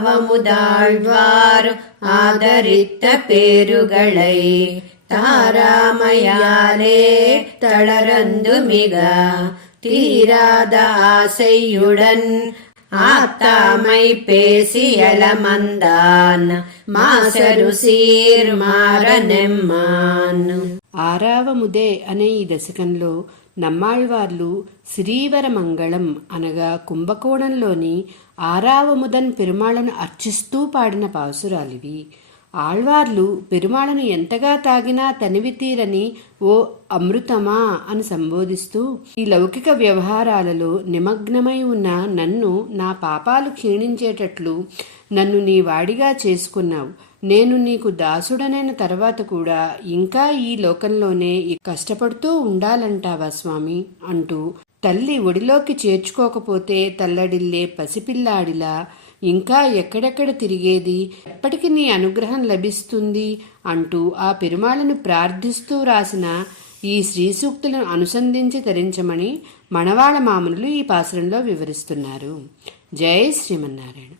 ஆறாவமுதாழ்வார் ஆதரித்த பேருகளை தாராமையாலே தளரந்து மிக தீராத ஆசையுடன் ஆத்தாமை பேசியலமந்தான் మాసరు సీర్మారనెమ్మాన్. ఆరావముదే అనే ఈ దశకంలో నమ్మాళ్వార్లు శ్రీవరమంగళం అనగా కుంభకోణంలోని ఆరావముదన్ పెరుమాళను అర్చిస్తూ పాడిన పాసురాలివి. ఆళ్వార్లు పెరుమాళను ఎంతగా తాగినా తనివి తీరని ఓ అమృతమా అని సంబోధిస్తూ ఈ లౌకిక వ్యవహారాలలో నిమగ్నమై ఉన్న నన్ను నా పాపాలు క్షీణించేటట్లు నన్ను నీ వాడిగా చేసుకున్నావు. నేను నీకు దాసుడనైన తర్వాత కూడా ఇంకా ఈ లోకంలోనే కష్టపడుతూ ఉండాలంటావా స్వామి అంటూ తల్లి ఒడిలోకి చేర్చుకోకపోతే తల్లడిల్లే పసిపిల్లాడిలా ఇంకా ఎక్కడెక్కడ తిరిగేది, ఎప్పటికి నీ అనుగ్రహం లభిస్తుంది అంటూ ఆ పెరుమాళను ప్రార్థిస్తూ రాసిన ఈ శ్రీసూక్తులను అనుసంధించి తరించమని మణవాళ మామనులు ఈ పాసురంలో వివరిస్తున్నారు. జై శ్రీమన్నారాయణ.